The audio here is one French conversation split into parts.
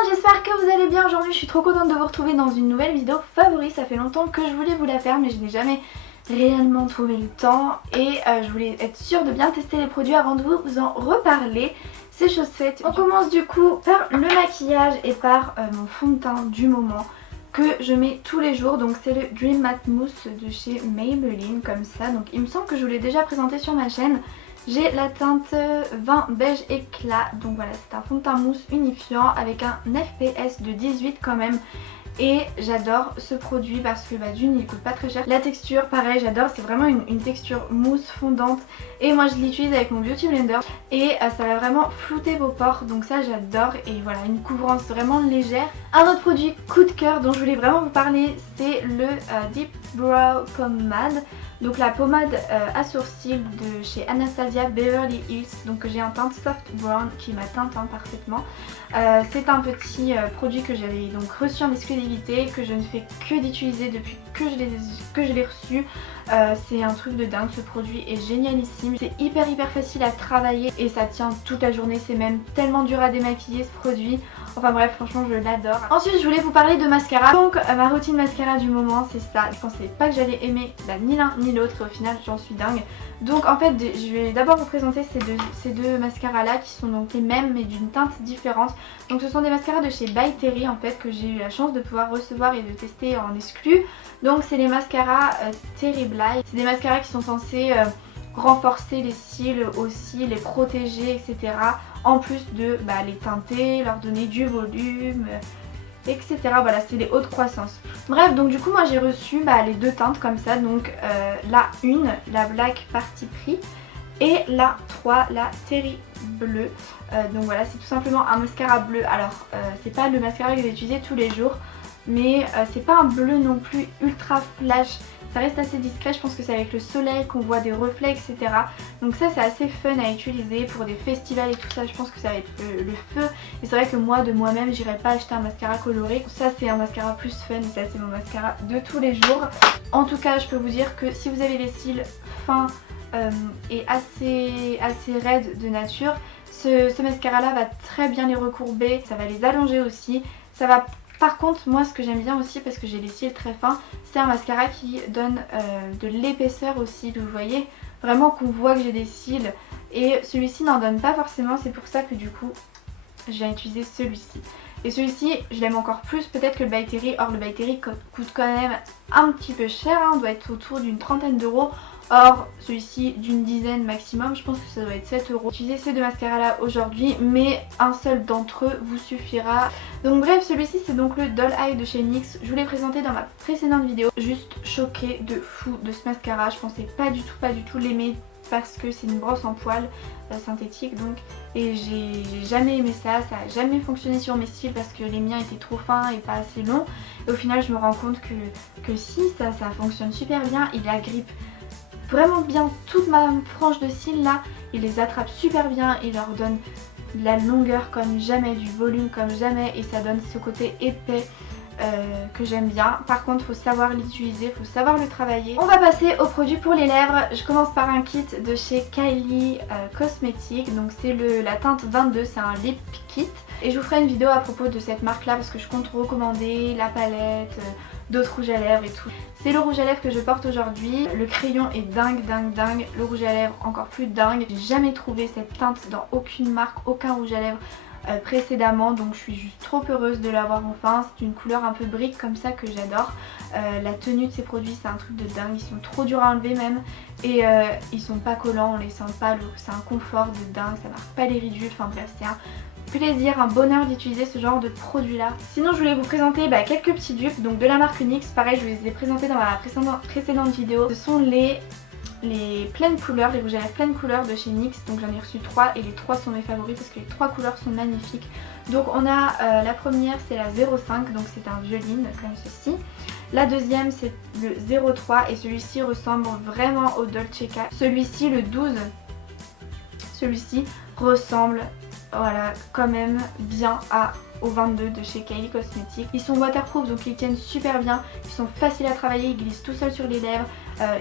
monde, j'espère que vous allez bien. Aujourd'hui je suis trop contente de vous retrouver dans une nouvelle vidéo favori. Ça fait longtemps que je voulais vous la faire mais je n'ai jamais réellement trouvé le temps. Et je voulais être sûre de bien tester les produits avant de vous en reparler. C'est chose faite. On commence du coup par le maquillage et par mon fond de teint du moment que je mets tous les jours. Donc c'est le Dream Matte Mousse de chez Maybelline comme ça. Donc il me semble que je vous l'ai déjà présenté sur ma chaîne. J'ai la teinte vin beige éclat, donc voilà, c'est un fond de teint mousse unifiant avec un FPS de 18 quand même. Et j'adore ce produit parce que d'une il coûte pas très cher. La texture pareil j'adore, c'est vraiment une texture mousse fondante. Et moi je l'utilise avec mon Beauty Blender et ça va vraiment flouter vos pores, donc ça j'adore. Et voilà, une couvrance vraiment légère. Un autre produit coup de cœur dont je voulais vraiment vous parler, c'est le Deep Brow Pomade. Donc la pommade à sourcils de chez Anastasia Beverly Hills, donc j'ai un teint soft brown qui m'a teint parfaitement. C'est un petit produit que j'avais donc reçu en exclusivité, que je ne fais que d'utiliser depuis que je l'ai reçu. C'est un truc de dingue, ce produit est génialissime, c'est hyper facile à travailler et ça tient toute la journée, c'est même tellement dur à démaquiller ce produit. Enfin bref, franchement je l'adore. Ensuite je voulais vous parler de mascara. Donc ma routine mascara du moment c'est ça. Je pensais pas que j'allais aimer ni l'un ni l'autre et au final j'en suis dingue. Donc en fait je vais d'abord vous présenter ces deux mascaras là qui sont donc les mêmes mais d'une teinte différente. Donc ce sont des mascaras de chez By Terry en fait que j'ai eu la chance de pouvoir recevoir et de tester en exclu. Donc c'est les mascaras Terry Blight. C'est des mascaras qui sont censés renforcer les cils aussi, les protéger etc. En plus de les teinter, leur donner du volume etc. Voilà, c'est les hautes croissances. Bref, donc du coup moi j'ai reçu les deux teintes comme ça. Donc la 1, la Black Party Prix, et la 3, la Terry Bleu. Donc voilà, c'est tout simplement un mascara bleu. Alors c'est pas le mascara que je vais utiliser tous les jours, mais c'est pas un bleu non plus ultra flash. Ça reste assez discret, je pense que c'est avec le soleil qu'on voit des reflets etc. Donc ça c'est assez fun à utiliser pour des festivals et tout ça, je pense que ça va être le feu. Et c'est vrai que moi de moi-même j'irai pas acheter un mascara coloré. Ça c'est un mascara plus fun et ça c'est mon mascara de tous les jours. En tout cas je peux vous dire que si vous avez les cils fins et assez raides de nature, ce mascara là va très bien les recourber, ça va les allonger aussi. Ça va. Par contre moi ce que j'aime bien aussi, parce que j'ai les cils très fins, c'est un mascara qui donne de l'épaisseur aussi, vous voyez vraiment qu'on voit que j'ai des cils, et celui-ci n'en donne pas forcément, c'est pour ça que du coup je vais utiliser celui-ci. Et celui-ci je l'aime encore plus peut-être que le By Terry. Or le By Terry coûte quand même un petit peu cher, doit être autour d'une trentaine d'euros. Or celui-ci d'une dizaine maximum, je pense que ça doit être 7 euros. J'utilise ces deux mascaras là aujourd'hui, mais un seul d'entre eux vous suffira. Donc bref, celui-ci c'est donc le Doll Eye de chez NYX. Je vous l'ai présenté dans ma précédente vidéo. Juste choquée de fou de ce mascara, je pensais pas du tout l'aimer parce que c'est une brosse en poils synthétique donc, et j'ai jamais aimé ça, ça a jamais fonctionné sur mes cils parce que les miens étaient trop fins et pas assez longs. Et au final je me rends compte que si ça fonctionne super bien, il agrippe vraiment bien toute ma frange de cils là, il les attrape super bien, il leur donne de la longueur comme jamais, du volume comme jamais, et ça donne ce côté épais que j'aime bien. Par contre faut savoir l'utiliser, faut savoir le travailler. On va passer aux produits pour les lèvres. Je commence par un kit de chez Kylie Cosmetics, donc c'est la teinte 22, c'est un lip kit. Et je vous ferai une vidéo à propos de cette marque là parce que je compte recommander la palette, d'autres rouges à lèvres et tout. C'est le rouge à lèvres que je porte aujourd'hui. Le crayon est dingue. Le rouge à lèvres encore plus dingue. J'ai jamais trouvé cette teinte dans aucune marque, aucun rouge à lèvres précédemment, donc je suis juste trop heureuse de l'avoir enfin. C'est une couleur un peu brique comme ça que j'adore. La tenue de ces produits c'est un truc de dingue, ils sont trop durs à enlever même, et ils sont pas collants, on les sent pas, c'est un confort de dingue, ça marque pas les ridules, enfin bref c'est un plaisir, un bonheur d'utiliser ce genre de produit là. Sinon je voulais vous présenter quelques petits dupes donc de la marque NYX. Pareil je vous les ai présentés dans ma précédente vidéo. Ce sont les pleines couleurs, les rouges à lèvres pleines couleurs de chez NYX. Donc j'en ai reçu 3 et les 3 sont mes favoris parce que les 3 couleurs sont magnifiques. Donc on a la première c'est la 05, donc c'est un violine comme ceci. La deuxième c'est le 03 et celui-ci ressemble vraiment au Dolce K. Celui-ci le 12, celui-ci ressemble voilà quand même bien à au 22 de chez Kylie Cosmetics. Ils sont waterproof donc ils tiennent super bien, ils sont faciles à travailler, ils glissent tout seuls sur les lèvres,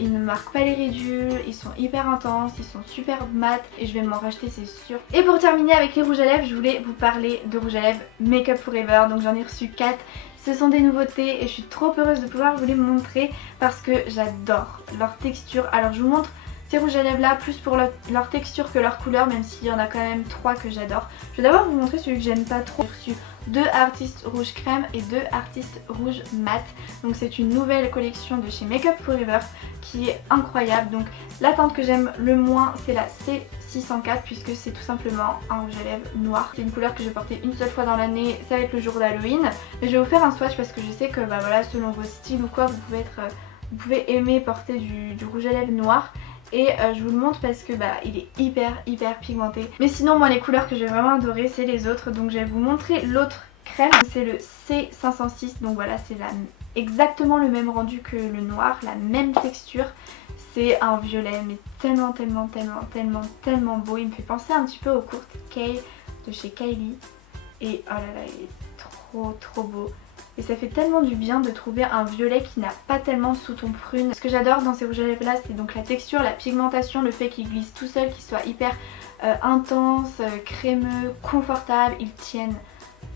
ils ne marquent pas les ridules, ils sont hyper intenses, ils sont super mat et je vais m'en racheter c'est sûr. Et pour terminer avec les rouges à lèvres, je voulais vous parler de rouges à lèvres Make Up For Ever, donc j'en ai reçu 4. Ce sont des nouveautés et je suis trop heureuse de pouvoir vous les montrer parce que j'adore leur texture. Alors je vous montre ces rouges à lèvres là plus pour leur texture que leur couleur, même s'il y en a quand même 3 que j'adore. Je vais d'abord vous montrer celui que j'aime pas trop. J'ai reçu 2 Artist Rouge Crème et 2 Artist Rouge Mat. Donc c'est une nouvelle collection de chez Make Up For Ever qui est incroyable. Donc la teinte que j'aime le moins c'est la C604 puisque c'est tout simplement un rouge à lèvres noir. C'est une couleur que je vais porter une seule fois dans l'année, ça va être le jour d'Halloween. Mais je vais vous faire un swatch parce que je sais que bah voilà, selon vos styles ou quoi, vous pouvez aimer porter du rouge à lèvres noir. Et je vous le montre parce que bah il est hyper pigmenté. Mais sinon moi les couleurs que j'ai vraiment adoré c'est les autres. Donc je vais vous montrer l'autre crème. C'est le C506. Donc voilà, c'est exactement le même rendu que le noir, la même texture. C'est un violet mais tellement beau. Il me fait penser un petit peu au Court Kay de chez Kylie. Et oh là là, il est trop beau. Et ça fait tellement du bien de trouver un violet qui n'a pas tellement sous ton prune. Ce que j'adore dans ces rouges à lèvres là, c'est donc la texture, la pigmentation, le fait qu'ils glissent tout seuls, qu'ils soient hyper intenses, crémeux, confortables. Ils tiennent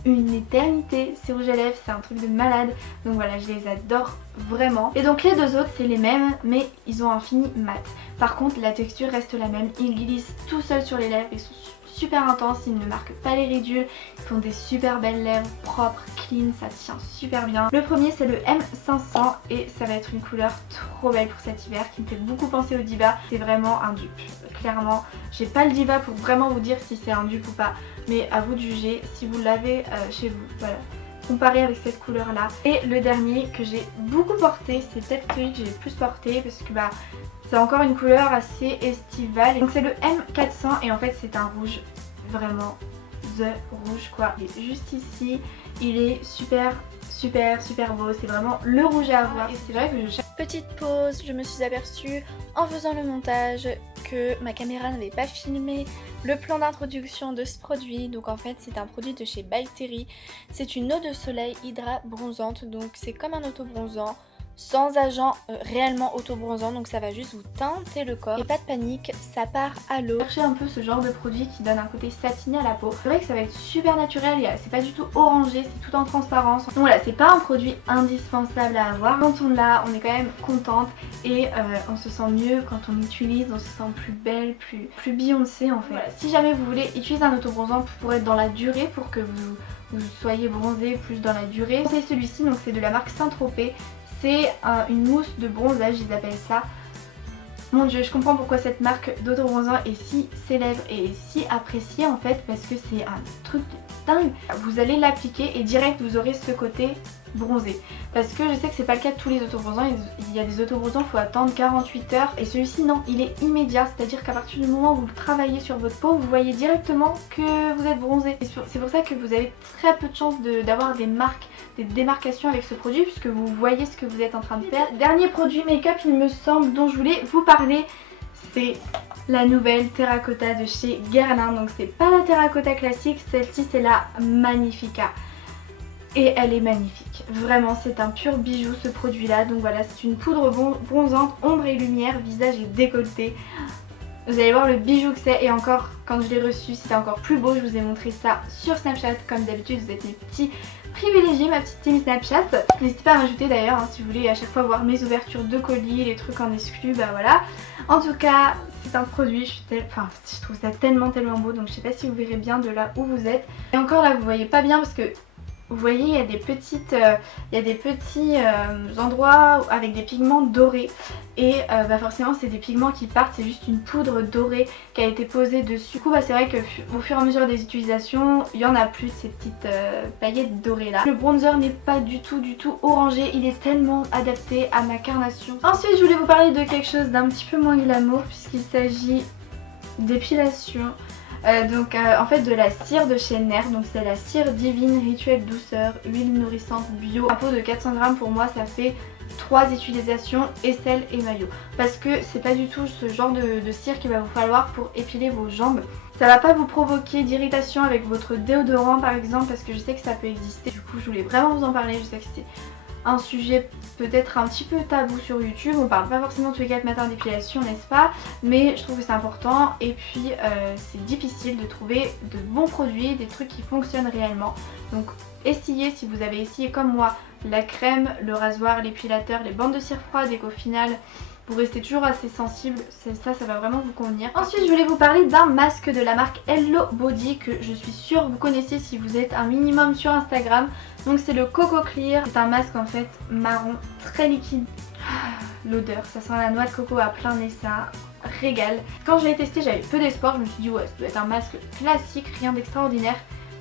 une éternité ces rouges à lèvres, c'est un truc de malade. Donc voilà, je les adore vraiment. Et donc les deux autres c'est les mêmes mais ils ont un fini mat. Par contre la texture reste la même, ils glissent tout seuls sur les lèvres, ils sont super intenses, ils ne marquent pas les ridules, ils font des super belles lèvres propres, clean, ça tient super bien. Le premier c'est le M500 et ça va être une couleur trop belle pour cet hiver qui me fait beaucoup penser au Diva. C'est vraiment un dupe, clairement. J'ai pas le Diva pour vraiment vous dire si c'est un dupe ou pas, mais à vous de juger si vous l'avez chez vous. Voilà, comparé avec cette couleur là. Et le dernier que j'ai beaucoup porté, c'est peut-être celui que j'ai le plus porté parce que bah c'est encore une couleur assez estivale. Donc c'est le M400 et en fait c'est un rouge vraiment the rouge quoi. Il est juste ici, il est super beau, c'est vraiment le rouge à avoir. Et c'est vrai que je cherche. Petite pause, je me suis aperçue en faisant le montage que ma caméra n'avait pas filmé le plan d'introduction de ce produit. Donc en fait c'est un produit de chez By Terry. C'est une eau de soleil hydra bronzante, donc c'est comme un auto-bronzant sans agent réellement auto-bronzant, donc ça va juste vous teinter le corps. Et pas de panique, ça part à l'eau. Cherchez un peu ce genre de produit qui donne un côté satiné à la peau. C'est vrai que ça va être super naturel, c'est pas du tout orangé, c'est tout en transparence. Donc voilà, c'est pas un produit indispensable à avoir. Quand on l'a, on est quand même contente et on se sent mieux quand on l'utilise, on se sent plus belle, plus Beyoncé en fait. Voilà, si jamais vous voulez utiliser un auto-bronzant pour être dans la durée, pour que vous soyez bronzé plus dans la durée, c'est celui-ci, donc c'est de la marque Saint-Tropez. C'est une mousse de bronzage, ils appellent ça. Mon dieu, je comprends pourquoi cette marque d'auto-bronzant est si célèbre et si appréciée en fait, parce que c'est un truc de dingue. Vous allez l'appliquer et direct vous aurez ce côté bronzé. Parce que je sais que c'est pas le cas de tous les autobronzants, il y a des autobronzants, il faut attendre 48 heures et celui-ci non, il est immédiat, c'est-à-dire qu'à partir du moment où vous le travaillez sur votre peau, vous voyez directement que vous êtes bronzé. C'est pour ça que vous avez très peu de chances d'avoir des marques, des démarcations avec ce produit puisque vous voyez ce que vous êtes en train de faire. Dernier produit make-up il me semble dont je voulais vous parler, c'est la nouvelle terracotta de chez Guerlain. Donc c'est pas la terracotta classique, celle-ci c'est la Magnifica. Et elle est magnifique, vraiment c'est un pur bijou ce produit là. Donc voilà, c'est une poudre bronzante, ombre et lumière, visage et décolleté. Vous allez voir le bijou que c'est et encore quand je l'ai reçu c'était encore plus beau. Je vous ai montré ça sur Snapchat comme d'habitude, vous êtes mes petits privilégiés, ma petite team Snapchat. N'hésitez pas à rajouter d'ailleurs hein, si vous voulez à chaque fois voir mes ouvertures de colis, les trucs en exclu, bah voilà. En tout cas c'est un produit, je trouve ça tellement beau, donc je sais pas si vous verrez bien de là où vous êtes. Et encore là vous voyez pas bien parce que vous voyez il y a des petits endroits avec des pigments dorés et bah forcément c'est des pigments qui partent, c'est juste une poudre dorée qui a été posée dessus. Du coup bah c'est vrai qu'au fur et à mesure des utilisations il y en a plus de ces petites paillettes dorées là. Le bronzer n'est pas du tout orangé, il est tellement adapté à ma carnation. Ensuite je voulais vous parler de quelque chose d'un petit peu moins glamour puisqu'il s'agit d'épilation. En fait de la cire de chez Nair, donc c'est la cire divine rituel douceur huile nourrissante bio. Un pot de 400 grammes pour moi ça fait 3 utilisations aisselle et maillot parce que c'est pas du tout ce genre de cire qu'il va vous falloir pour épiler vos jambes. Ça va pas vous provoquer d'irritation avec votre déodorant par exemple, parce que je sais que ça peut exister. Du coup je voulais vraiment vous en parler, je sais que c'était un sujet peut-être un petit peu tabou sur YouTube. On parle pas forcément tous les 4 matins d'épilation, n'est-ce pas? Mais je trouve que c'est important et puis c'est difficile de trouver de bons produits, des trucs qui fonctionnent réellement. Donc essayez, si vous avez essayé comme moi la crème, le rasoir, l'épilateur, les bandes de cire froide et qu'au final vous restez toujours assez sensible, ça va vraiment vous convenir. Ensuite je voulais vous parler d'un masque de la marque Hello Body que je suis sûre vous connaissez si vous êtes un minimum sur Instagram. Donc c'est le Coco Clear, c'est un masque en fait marron très liquide. L'odeur, ça sent la noix de coco à plein nez, ça régale. Quand je l'ai testé j'avais peu d'espoir, je me suis dit ouais ça doit être un masque classique, rien d'extraordinaire.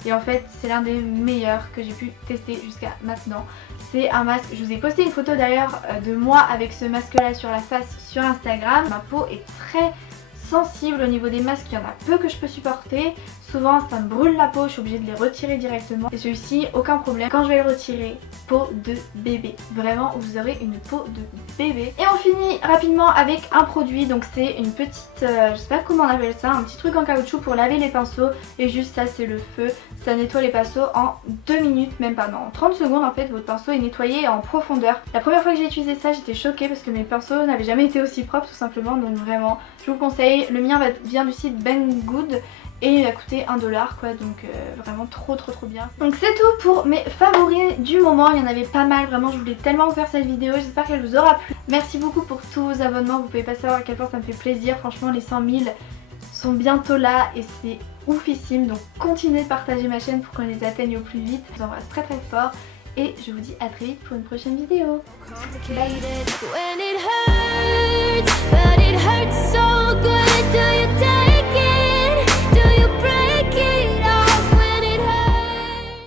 Et en fait c'est l'un des meilleurs que j'ai pu tester jusqu'à maintenant. C'est un masque, je vous ai posté une photo d'ailleurs de moi avec ce masque là sur la face sur Instagram. Ma peau est très sensible au niveau des masques, il y en a peu que je peux supporter. Souvent ça me brûle la peau, je suis obligée de les retirer directement. Et celui-ci, aucun problème. Quand je vais le retirer, peau de bébé. Vraiment, vous aurez une peau de bébé. Et on finit rapidement avec un produit. Donc c'est une petite, je sais pas comment on appelle ça, un petit truc en caoutchouc pour laver les pinceaux. Et juste ça, c'est le feu. Ça nettoie les pinceaux en 2 minutes, même pas, non, en 30 secondes en fait, votre pinceau est nettoyé en profondeur. La première fois que j'ai utilisé ça, j'étais choquée parce que mes pinceaux n'avaient jamais été aussi propres tout simplement. Donc vraiment, je vous le conseille. Le mien vient du site Banggood. Et il a coûté 1$ quoi, donc vraiment trop bien. Donc c'est tout pour mes favoris du moment, il y en avait pas mal, vraiment je voulais tellement vous faire cette vidéo, j'espère qu'elle vous aura plu. Merci beaucoup pour tous vos abonnements, vous pouvez pas savoir à quel point ça me fait plaisir, franchement les 100 000 sont bientôt là et c'est oufissime. Donc continuez de partager ma chaîne pour qu'on les atteigne au plus vite, je vous embrasse très fort et je vous dis à très vite pour une prochaine vidéo. Bye.